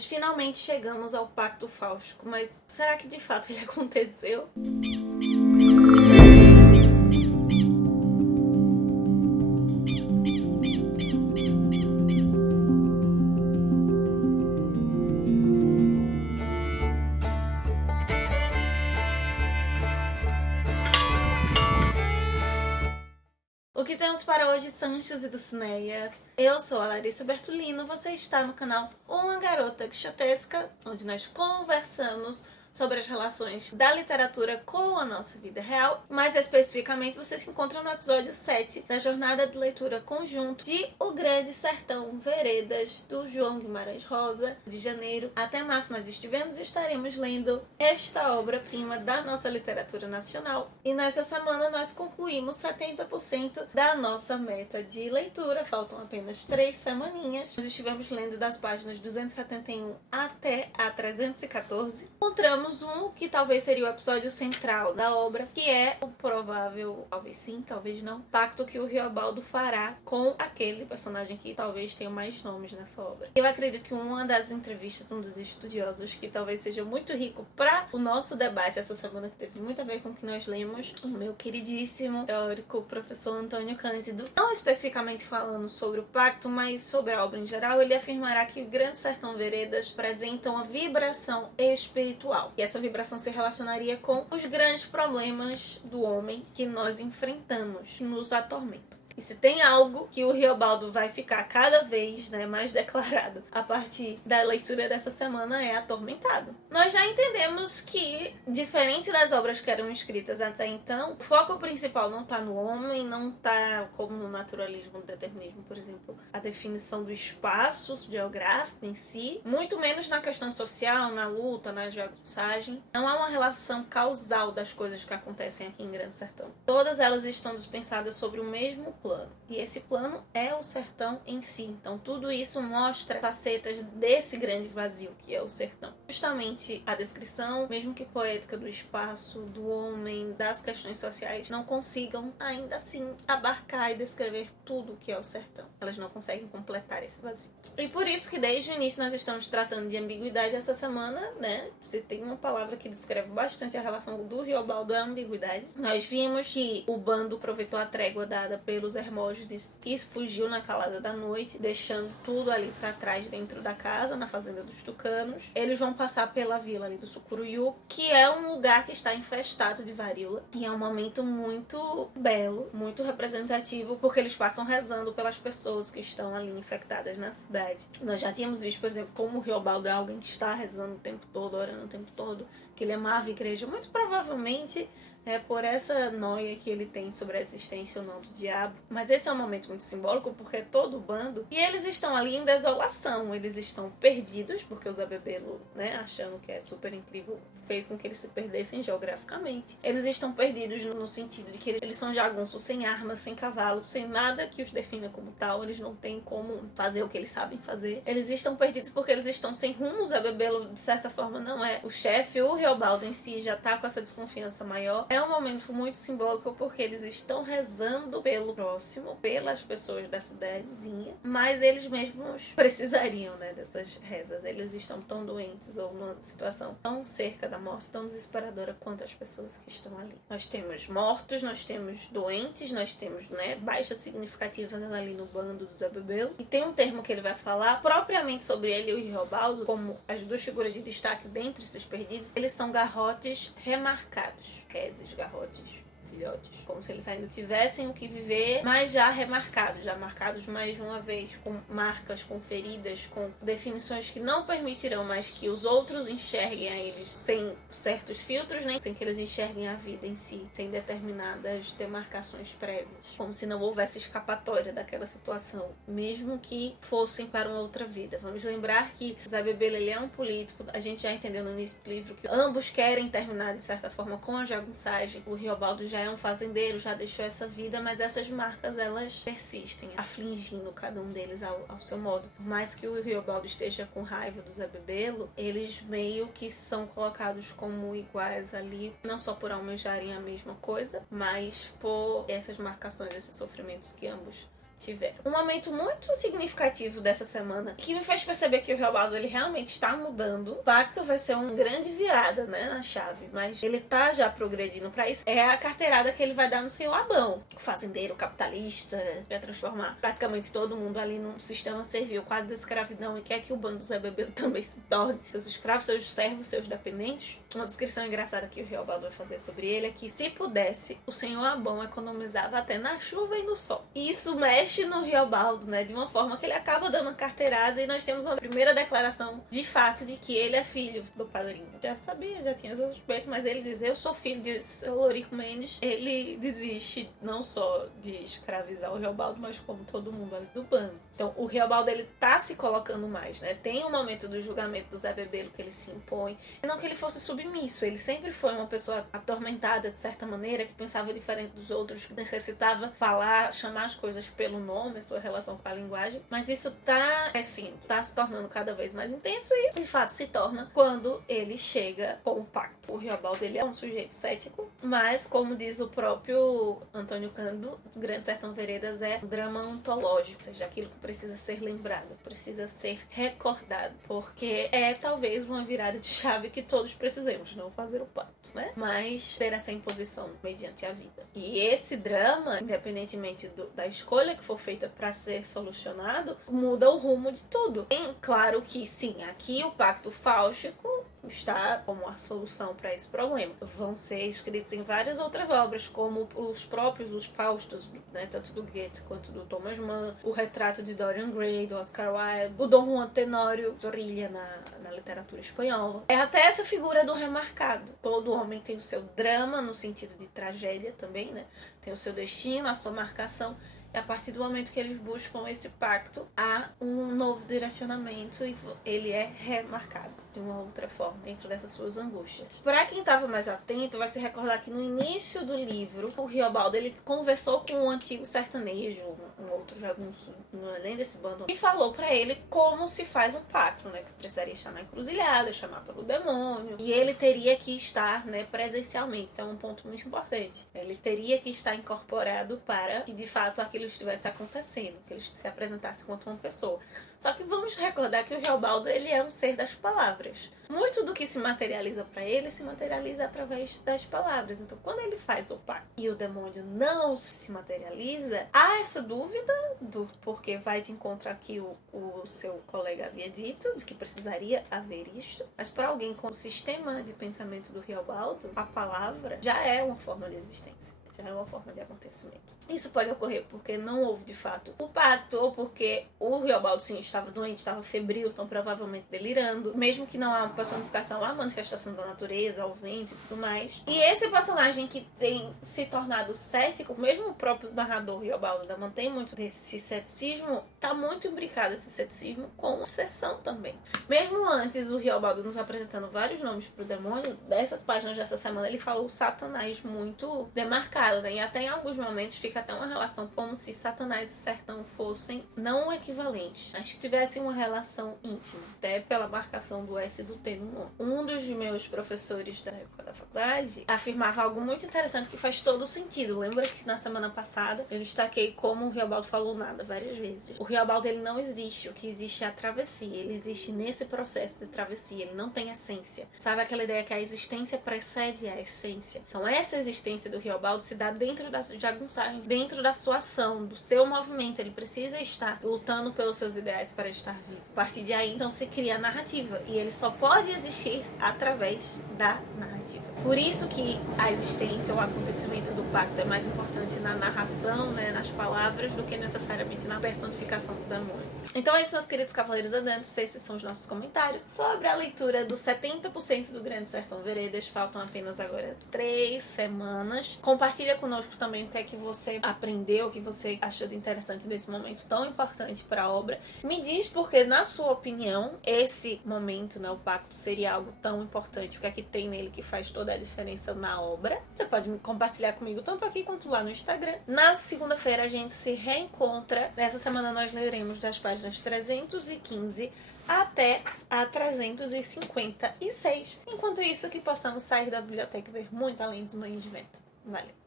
Nós finalmente chegamos ao Pacto Fáustico, mas será que de fato ele aconteceu? O que temos para hoje, Sanchos e Dulcineias? Eu sou a Larissa Bertolino, você está no canal Uma Garota Quixotesca, onde nós conversamos sobre as relações da literatura com a nossa vida real. Mais especificamente, você se encontra no episódio 7 da jornada de leitura conjunto de O Grande Sertão Veredas, do João Guimarães Rosa. De janeiro até março nós estivemos e estaremos lendo esta obra-prima da nossa literatura nacional. E nessa semana nós concluímos 70% da nossa meta de leitura. Faltam apenas 3 semaninhas. Nós estivemos lendo das páginas 271 até a 314. Encontramos um que talvez seria o episódio central da obra, que é o provável, talvez sim, talvez não, pacto que o Riobaldo fará com aquele personagem que talvez tenha mais nomes nessa obra. Eu acredito que uma das entrevistas, um dos estudiosos que talvez seja muito rico para o nosso debate essa semana, que teve muito a ver com o que nós lemos, o meu queridíssimo teórico professor Antônio Cândido, não especificamente falando sobre o pacto, mas sobre a obra em geral, ele afirmará que o Grande Sertão Veredas apresenta uma vibração espiritual. E essa vibração se relacionaria com os grandes problemas do homem que nós enfrentamos, que nos atormentam. E se tem algo que o Riobaldo vai ficar cada vez mais declarado a partir da leitura dessa semana é atormentado. Nós já entendemos que, diferente das obras que eram escritas até então, o foco principal não está no homem, não está como no naturalismo, no determinismo, por exemplo, a definição do espaço geográfico em si, muito menos na questão social, na luta, na jagunçagem. Não há uma relação causal das coisas que acontecem aqui em Grande Sertão. Todas elas estão dispensadas sobre o mesmo plano. E esse plano é o sertão em si. Então tudo isso mostra facetas desse grande vazio que é o sertão. Justamente a descrição, mesmo que poética, do espaço, do homem, das questões sociais, não consigam ainda assim abarcar e descrever tudo o que é o sertão. Elas não conseguem completar esse vazio. E por isso que desde o início nós estamos tratando de ambiguidade essa semana, Se tem uma palavra que descreve bastante a relação do Riobaldo, é a ambiguidade. Nós vimos que o bando aproveitou a trégua dada pelos Hermógenes e fugiu na calada da noite, deixando tudo ali para trás dentro da casa, na fazenda dos tucanos. Eles vão passar pela vila ali do Sucuruiú, que é um lugar que está infestado de varíola. E é um momento muito belo, muito representativo, porque eles passam rezando pelas pessoas que estão ali infectadas na cidade. Nós já tínhamos visto, por exemplo, como o Riobaldo é alguém que está rezando o tempo todo, orando o tempo todo, que ele amava a igreja. Muito provavelmente por essa noia que ele tem sobre a existência ou não do diabo. Mas esse é um momento muito simbólico, porque é todo o bando, e eles estão ali em desolação, eles estão perdidos, porque o Zé Bebelo, achando que é super incrível, fez com que eles se perdessem geograficamente. Eles estão perdidos no sentido de que eles são jagunços sem armas, sem cavalos, sem nada que os defina como tal. Eles não têm como fazer o que eles sabem fazer. Eles estão perdidos porque eles estão sem rumo. O Zé Bebelo, de certa forma, não é o chefe. O Riobaldo em si já tá com essa desconfiança maior. É um momento muito simbólico porque eles estão rezando pelo próximo, pelas pessoas da cidadezinha, mas eles mesmos precisariam dessas rezas. Eles estão tão doentes ou numa situação tão cerca da morte, tão desesperadora quanto as pessoas que estão ali. Nós temos mortos, nós temos doentes, nós temos baixas significativas ali no bando do Zé Bebelo. E tem um termo que ele vai falar propriamente sobre ele e o Riobaldo, como as duas figuras de destaque dentre esses perdidos. Eles são garrotes remarcados. Reses, garrotes, filhotes, como se eles ainda tivessem o que viver, mas já remarcados, já marcados mais de uma vez, com marcas, com feridas, com definições que não permitirão mais que os outros enxerguem a eles sem certos filtros, nem sem que eles enxerguem a vida em si, sem determinadas demarcações prévias, como se não houvesse escapatória daquela situação, mesmo que fossem para uma outra vida. Vamos lembrar que Zé Bebelo, ele é um político, a gente já entendeu no início do livro que ambos querem terminar de certa forma com a jagunçagem. O Riobaldo já é um fazendeiro, já deixou essa vida, mas essas marcas, elas persistem, afligindo cada um deles ao seu modo. Por mais que o Riobaldo esteja com raiva do Zé Bebelo, eles meio que são colocados como iguais ali, não só por almejarem a mesma coisa, mas por essas marcações, esses sofrimentos que ambos tiveram. Um momento muito significativo dessa semana, que me fez perceber que o Reobaldo, ele realmente está mudando. O pacto vai ser uma grande virada, né, na chave, mas ele tá já progredindo pra isso. É a carteirada que ele vai dar no Senhor Abão. O fazendeiro capitalista vai transformar praticamente todo mundo ali num sistema servil quase da escravidão e quer que o bando do Zé Bebeto também se torne seus escravos, seus servos, seus dependentes. Uma descrição engraçada que o Reobaldo vai fazer sobre ele é que, se pudesse, o Senhor Abão economizava até na chuva e no sol. E isso mexe no Reobaldo, né, de uma forma que ele acaba dando uma carteirada, e nós temos uma primeira declaração de fato de que ele é filho do padrinho. Já sabia, já tinha as suspeitas, mas ele diz: eu sou filho de seu Lorico Mendes. Ele desiste não só de escravizar o Reobaldo, mas como todo mundo ali do bando. Então o Reobaldo, ele tá se colocando mais, né? Tem o momento do julgamento do Zé Bebelo que ele se impõe. E não que ele fosse submisso, ele sempre foi uma pessoa atormentada de certa maneira, que pensava diferente dos outros, que necessitava falar, chamar as coisas pelo nome, a sua relação com a linguagem. Mas isso tá crescendo, tá se tornando cada vez mais intenso, e de fato se torna quando ele chega com o pacto. O Reobaldo, ele é um sujeito cético, mas, como diz o próprio Antônio Cândido, o Grande Sertão Veredas é um drama ontológico, ou seja, aquilo que precisa ser lembrado, precisa ser recordado, porque é talvez uma virada de chave que todos precisamos, não fazer o pacto, né? Mas ter essa imposição mediante a vida. E esse drama, independentemente da escolha que for feita para ser solucionado, muda o rumo de tudo. Tem, claro que sim, aqui o pacto fáustico está como a solução para esse problema. Vão ser escritos em várias outras obras, como os próprios os Faustos, né, tanto do Goethe quanto do Thomas Mann, o retrato de Dorian Gray, do Oscar Wilde, o Dom Juan Tenório Zorrilla na literatura espanhola. É até essa figura do remarcado. Todo homem tem o seu drama, no sentido de tragédia também, né? Tem o seu destino, a sua marcação. E a partir do momento que eles buscam esse pacto, há um novo direcionamento e ele é remarcado de uma outra forma dentro dessas suas angústias. Para quem estava mais atento, vai se recordar que no início do livro, o Reobaldo, ele conversou com um antigo sertanejo, um outro jagunço, além desse bando, e falou para ele como se faz um pacto, né? Que precisaria estar na encruzilhada, chamar pelo demônio, e ele teria que estar, né, presencialmente. Isso é um ponto muito importante. Ele teria que estar incorporado para que de fato aquilo estivesse acontecendo, que ele se apresentasse quanto uma pessoa. Só que vamos recordar que o Reobaldo, ele é um ser das palavras. Muito do que se materializa para ele se materializa através das palavras. Então, quando ele faz o pacto e o demônio não se materializa, há essa dúvida do porquê vai de encontro aqui o seu colega havia dito, de que precisaria haver isto. Mas para alguém com o sistema de pensamento do Reobaldo, a palavra já é uma forma de existência. É uma forma de acontecimento. Isso pode ocorrer porque não houve de fato o pacto, ou porque o Reobaldo sim estava doente, estava febril, então provavelmente delirando, mesmo que não há uma personificação, há uma manifestação da natureza, ao vento e tudo mais. E esse personagem que tem se tornado cético, mesmo o próprio narrador Reobaldo ainda mantém muito desse ceticismo, tá muito imbricado esse ceticismo com obsessão também. Mesmo antes, o Reobaldo nos apresentando vários nomes para o demônio, dessas páginas dessa semana ele falou o Satanás muito demarcado. E até em alguns momentos fica até uma relação como se Satanás e Sertão fossem não equivalentes, mas que tivessem uma relação íntima, até pela marcação do S e do T no nome. Um dos meus professores da época da faculdade afirmava algo muito interessante que faz todo sentido. Lembra que na semana passada eu destaquei como o Reobaldo falou nada várias vezes. O Reobaldo, ele não existe, o que existe é a travessia, ele existe nesse processo de travessia, ele não tem essência. Sabe aquela ideia que a existência precede a essência? Então essa existência do Reobaldo se dá dentro da jagunçagem, dentro da sua ação, do seu movimento. Ele precisa estar lutando pelos seus ideais para estar vivo. A partir de aí, então, se cria a narrativa. E ele só pode existir através da narrativa. Por isso que a existência ou o acontecimento do pacto é mais importante na narração, né, nas palavras, do que necessariamente na personificação do demônio. Então é isso, meus queridos cavaleiros andantes. Esses são os nossos comentários sobre a leitura dos 70% do Grande Sertão Veredas. Faltam apenas agora 3 semanas. Compartilha conosco também o que é que você aprendeu, o que você achou de interessante nesse momento tão importante para a obra. Me diz porque, na sua opinião, esse momento, né, o pacto, seria algo tão importante. O que é que tem nele que faz toda a diferença na obra? Você pode me compartilhar comigo tanto aqui quanto lá no Instagram. Na segunda-feira a gente se reencontra. Nessa semana nós leremos das páginas 315 até a 356. Enquanto isso, que possamos sair da biblioteca e ver muito além dos Manhãs de Vento. Valeu!